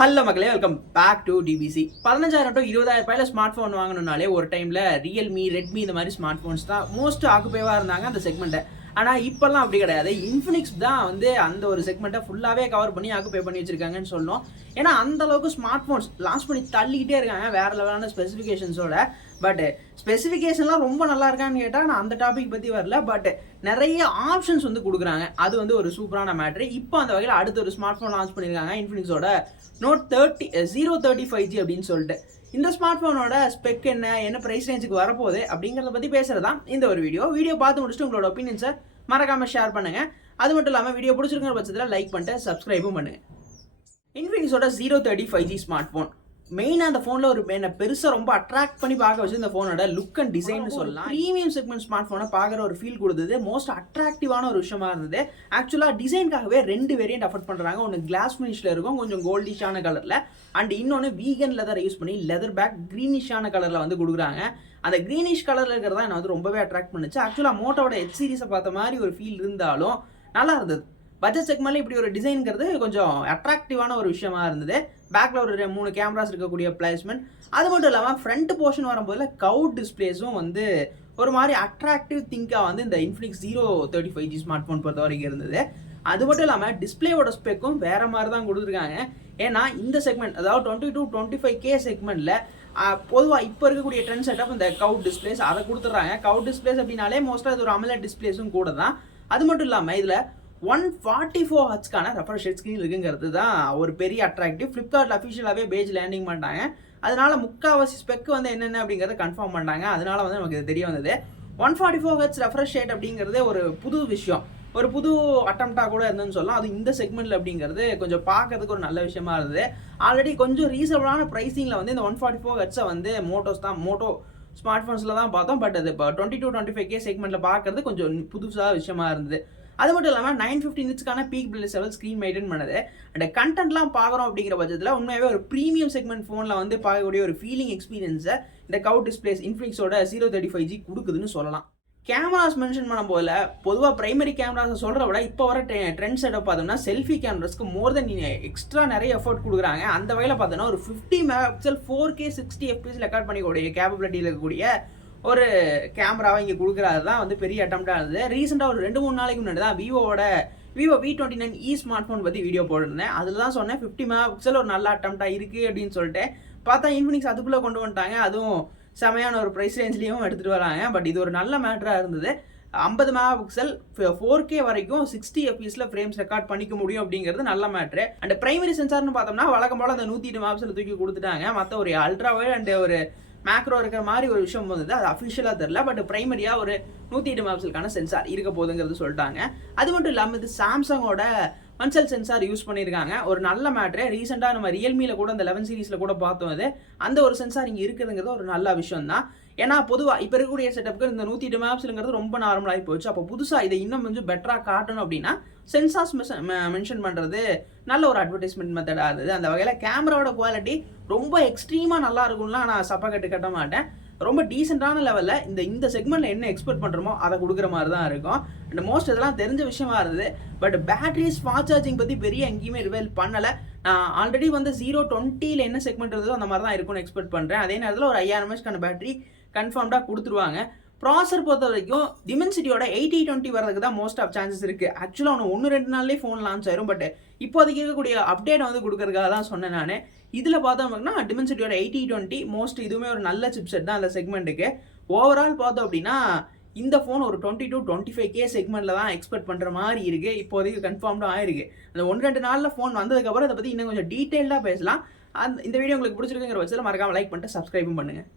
Hello மக்களே, welcome back to DBC. 15,000 to 20,000 ரூபாயில smart phone வாங்கணும்னாலே ஒரு டைமில் ரியல்மி, ரெட்மி இந்த மாதிரி ஸ்மார்ட் ஃபோன்ஸ் தான் மோஸ்ட் ஆக்குப்பேவாக இருந்தாங்க அந்த செக்மெண்ட்டை. ஆனால் இப்போல்லாம் அப்படி கிடையாது. இன்ஃபினிக்ஸ் தான் அந்த ஒரு செக்மெண்ட்டை ஃபுல்லாகவே கவர் பண்ணி ஆக்குப்பே பண்ணி வச்சிருக்காங்கன்னு சொல்லணும். ஏன்னா அந்த அளவுக்கு ஸ்மார்ட் ஃபோன்ஸ் லான்ச் பண்ணி தள்ளிக்கிட்டே இருக்காங்க வேறு லெவலான ஸ்பெசிஃபிகேஷன்ஸோட. பட் ஸ்பெசிஃபிகேஷன்லாம் ரொம்ப நல்லா இருக்கான்னு கேட்டால் நான் அந்த டாபிக் பற்றி வரல. பட் நிறைய ஆப்ஷன்ஸ் கொடுக்குறாங்க. அது ஒரு சூப்பரான மேட்ரு. இப்போ அந்த வகையில் அடுத்த ஒரு ஸ்மார்ட் ஃபோன் லான்ச் பண்ணியிருக்காங்க இன்ஃபினிக்ஸோட நோட் 035G அப்படின்னு சொல்லிட்டு. இந்த ஸ்மார்ட் ஃபோனோட ஸ்பெக் என்ன ப்ரைஸ் ரேஞ்சுக்கு வரப்போகுது அப்படிங்கிறத பற்றி பேசுகிறது தான் இந்த ஒரு வீடியோ பார்த்து முடிச்சுட்டு உங்களோட ஒப்பீனியன்ஸை மறக்காமல் ஷேர் பண்ணுங்கள். அது மட்டும் இல்லாமல் வீடியோ பிடிச்சிருக்கிற பட்சத்தில் லைக் பண்ணிட்டு சப்ஸ்கிரைபும் பண்ணுங்கள். இன்ஃபினிக்ஸோட 035G ஸ்மார்ட் ஃபோன் மெயினாக அந்த ஃபோனில் ஒரு பெருசாக ரொம்ப அட்ராக்ட் பண்ணி பார்க்க வச்சு இந்த ஃபோனோட லுக் அண்ட் டிசைன் சொல்லலாம். ப்ரீமியம் செக்மெண்ட் ஸ்மார்ட் ஃபோனை பார்க்குற ஒரு ஃபீல் கொடுத்தது. மோஸ்ட் அட்ராக்டிவான ஒரு விஷயமா இருந்தது. ஆக்சுவலாக டிசைனுக்காகவே 2 வேரியன்ட் அஃபோர்ட் பண்ணுறாங்க. ஒன்று கிளாஸ் ஃபினிஷில் இருக்கும், கொஞ்சம் கோல்டிஷான கலரில். அண்ட் இன்னொன்று வீகன் லெதர் யூஸ் பண்ணி லெதர் பேக் க்ரீனிஷான கலரில் கொடுக்குறாங்க. அந்த க்ரீனிஷ் கலரில் இருக்கிறதா என்ன ரொம்பவே அட்ராக்ட் பண்ணுச்சு. ஆக்சுவலாக மோட்டோட H சீரிஸை பார்த்த மாதிரி ஒரு ஃபீல் இருந்தாலும் நல்லா இருந்தது. பட்ஜெட் செக்மெண்ட்ல இப்படி ஒரு டிசைன்ங்கிறது கொஞ்சம் அட்ராக்டிவான ஒரு விஷயமா இருந்தது. பேக்கில் ஒரு 3 கேமராஸ் இருக்கக்கூடிய பிளேஸ்மெண்ட். அது மட்டும் இல்லாமல் ஃப்ரண்ட் போர்ஷன் வரும்போது கவுட் டிஸ்பிளேஸும் ஒரு மாதிரி அட்ராக்டிவ் திங்காக இந்த இன்ஃபினிக்ஸ் 035G ஸ்மார்ட் ஃபோன் பொறுத்த வரைக்கும் இருந்தது. அது மட்டும் இல்லாமல் டிஸ்பிளேயோட ஸ்பெக்கும் வேற மாதிரி தான் கொடுத்துருக்காங்க. ஏன்னா இந்த செக்மெண்ட், அதாவது 20 to 25K செக்மெண்ட்ல பொதுவாக இப்போ இருக்கக்கூடிய ட்ரெண்ட் செட்டப் இந்த கவுட் டிஸ்பிளேஸ் அதை கொடுத்துட்றாங்க. கவுட் டிஸ்பிளேஸ் அப்படின்னாலே மோஸ்ட்டாக இது ஒரு AMOLED டிஸ்பிளேஸும் கூட தான். அது மட்டும் இல்லாமல் இதில் 144 ஹெர்ட்ஸ்க்கான ரெஃப்ரெஷ் ரேட் ஸ்க்ரீன் இருக்குங்கிறது தான் ஒரு பெரிய அட்ராக்டிவ். ஃப்ளிப்கார்ட்டில் அஃபிஷியலாகவே பேஜ் லேண்டிங் பண்ணிட்டாங்க. அதனால முக்கால்வாசி ஸ்பெக் என்னென்ன அப்படிங்கிறத கன்ஃபார்ம் பண்ணிட்டாங்க. அதனால நமக்கு இது தெரிய வந்தது. 144 ஹெர்ட்ஸ் ரெஃப்ரெஷ் ரேட் அப்படிங்கிறதே ஒரு புது விஷயம், ஒரு புது அட்டம்ப்டாக கூட இருந்ததுன்னு சொல்லலாம். அது இந்த செக்மெண்ட்டில் அப்படிங்கிறது கொஞ்சம் பார்க்கறதுக்கு ஒரு நல்ல விஷயமா இருந்தது. ஆல்ரெடி கொஞ்சம் ரீசனபிளான ப்ரைஸிங்கில் இந்த 144 ஹெர்ட்ஸை மோட்டோ ஸ்மார்ட் ஃபோன்ஸில் தான் பார்த்தோம். பட் அது இப்போ 20 to 25K செக்மெண்ட்டில் பார்க்கறது கொஞ்சம் புதுசாக விஷயமா இருந்தது. அது மட்டும் இல்லாமல் 950 நிட்ஸ்க்கான peak brightness level screen maintain பண்ணுது. அண்ட் கண்டென்ட்லாம் பார்க்குறோம் அப்படிங்கிற பட்சத்தில் உண்மையாகவே ஒரு ப்ரீமியம் செக்மெண்ட் ஃபோனில் பார்க்கக்கூடிய ஒரு ஃபீலிங் எக்ஸ்பீரியன்ஸை இந்த கவுட் டிஸ்பிளேஸ் இன்ஃபினிக்ஸோட 035G கொடுக்குதுன்னு சொல்லலாம். கேமராஸ் மென்ஷன் பண்ண போல பொதுவாக பிரைமரி கேமராஸை சொல்கிற விட இப்போ வர ட்ரெண்ட் செட்டப் பார்த்தோம்னா செல்ஃபி கேமராஸ்க்கு மோர் தென் எக்ஸ்ட்ரா நிறைய எஃபோர்ட் கொடுக்குறாங்க. அந்த வகையில் பார்த்தோன்னா ஒரு 50 மெகாபிக்சல் 4K 60 FPS ரெக்கார்ட் பண்ணிக்கூடிய கேப்பபிலிட்டியில் இருக்கக்கூடிய ஒரு கேமராவை இங்கே கொடுக்குறது தான் பெரிய அட்டம்ப்டாக இருந்தது. ரீசெண்டாக ஒரு 2-3 நாளைக்கு முன்னாடி தான் விவோ V29e ஸ்மார்ட் ஃபோன் பற்றி வீடியோ போட்டிருந்தேன். அதில் தான் சொன்னேன் 50 மெகாபிக்சல் ஒரு நல்ல அட்டம்ப்டாக இருக்குது அப்படின்னு சொல்லிட்டு. பார்த்தா இன்ஃபினிக்ஸ் அதுக்குள்ளே கொண்டு வந்துட்டாங்க. அதுவும் செமையான ஒரு ப்ரைஸ் ரேஞ்ச்லேயும் எடுத்துகிட்டு வராங்க. பட் இது ஒரு நல்ல மேட்டராக இருந்தது. 50 மெகாபிக்சல் 4K வரைக்கும் 60 FPSல ஃப்ரேம்ஸ் ரெக்கார்ட் பண்ணிக்க முடியும் அப்படிங்கிறது நல்ல மேட்ரு. அண்ட் பிரைமரி சென்சார்னு பார்த்தோம்னா வழக்கம் போல் அந்த 108 மெகாபிக்சல் தூக்கி கொடுத்துட்டாங்க. மற்ற ஒரு அல்ட்ரா வைட் அண்ட் ஒரு மேக்ரோ இருக்கிற மாதிரி ஒரு விஷயம் அது அஃபிஷியலாக தெரில. பட் பிரைமரியாக ஒரு 108 மெகாபிக்சலுக்கான சென்சார் இருக்க போகுதுங்கிறது சொல்லிட்டாங்க. அது மட்டும் இல்லாமல் இது சாம்சங்கோட ஒன்செல் சென்சார் யூஸ் பண்ணியிருக்காங்க. ஒரு நல்ல மேட்ரு. ரீசெண்டாக நம்ம ரியல்மியில் கூட அந்த 11 சீரீஸில் கூட பார்த்தோம். அந்த ஒரு சென்சார் இங்கே இருக்குதுங்கிறது ஒரு நல்ல விஷயம் தான். ஏன்னா பொதுவாக இப்போ இருக்கக்கூடிய செட்டப்புக்கு இந்த 108 மெகாபிக்சலுங்கிறது ரொம்ப நார்மலாகி போச்சு. அப்போ புதுசாக இதை இன்னும் கொஞ்சம் பெட்டராக காட்டணும் அப்படின்னா சென்சார்ஸ் மென்ஷன் பண்ணுறது நல்ல ஒரு அட்வர்டைஸ்மெண்ட் மெத்தடாக இருந்தது. அந்த வகையில் கேமராவோட குவாலிட்டி ரொம்ப எக்ஸ்ட்ரீமாக நல்லா இருக்கும்லாம் நான் சப்பா கட்ட மாட்டேன். ரொம்ப டீசெண்டான லெவலில் இந்த செக்மெண்ட்டில் என்ன எக்ஸ்பெக்ட் பண்ணுறோமோ அதை கொடுக்குற மாதிரி தான் இருக்கும். அண்ட் மோஸ்ட் இதெல்லாம் தெரிஞ்ச விஷயமா இருந்தது. பட் பேட்டரிஸ் ஃபாஸ்ட் சார்ஜிங் பற்றி பெரிய எங்கேயுமே ரிவைல் பண்ணலை. நான் ஆல்ரெடி 020 என்ன செக்மெண்ட் இருந்ததோ அந்த மாதிரி தான் இருக்கும்னு எக்ஸ்பெக்ட் பண்ணுறேன். அதே நேரத்தில் ஒரு 5000 mAhக்கான பேட்டரி கன்ஃபார்ம்டாக கொடுத்துருவாங்க. ப்ராசர் பொறுத்த வரைக்கும் டிமென்சிட்டியோட 8020 வரதுக்கு தான் மோஸ்ட் ஆஃப் சான்சஸ் இருக்குது. ஆக்சுவலாக 1-2 நாள்லேயே ஃபோன் லான்ச் ஆயிரும். பட் இப்போதைக்கு இருக்கக்கூடிய அப்டேட் கொடுக்கறதுக்காக தான் சொன்னேன் நான். இதில் பார்த்தோம் அப்படின்னா டிமென்சிட்டியோட 8020 மோஸ்ட் இதுவுமே ஒரு நல்ல சிப்செட் தான் அந்த செக்மெண்ட்டுக்கு. ஓவரால் பார்த்தோம் அப்படின்னா இந்த ஃபோன் ஒரு 20 to 25K செக்மெண்ட்டில் தான் எக்ஸ்பெக்ட் பண்ணுற மாதிரி இருக்குது. இப்போதைக்கு கன்ஃபார்ம்டும் ஆயிருக்கு. அந்த 1-2 நாளில் ஃபோன் வந்ததுக்கப்புறம் அதை பற்றி இன்னும் கொஞ்சம் டீட்டெயிலாக பேசலாம். இந்த வீடியோ உங்களுக்கு பிடிச்சிருக்குங்கிற பட்சத்தில் மறக்காமல் லைக் பண்ணிட்டு சப்ஸ்கிரைபும் பண்ணுங்கள்.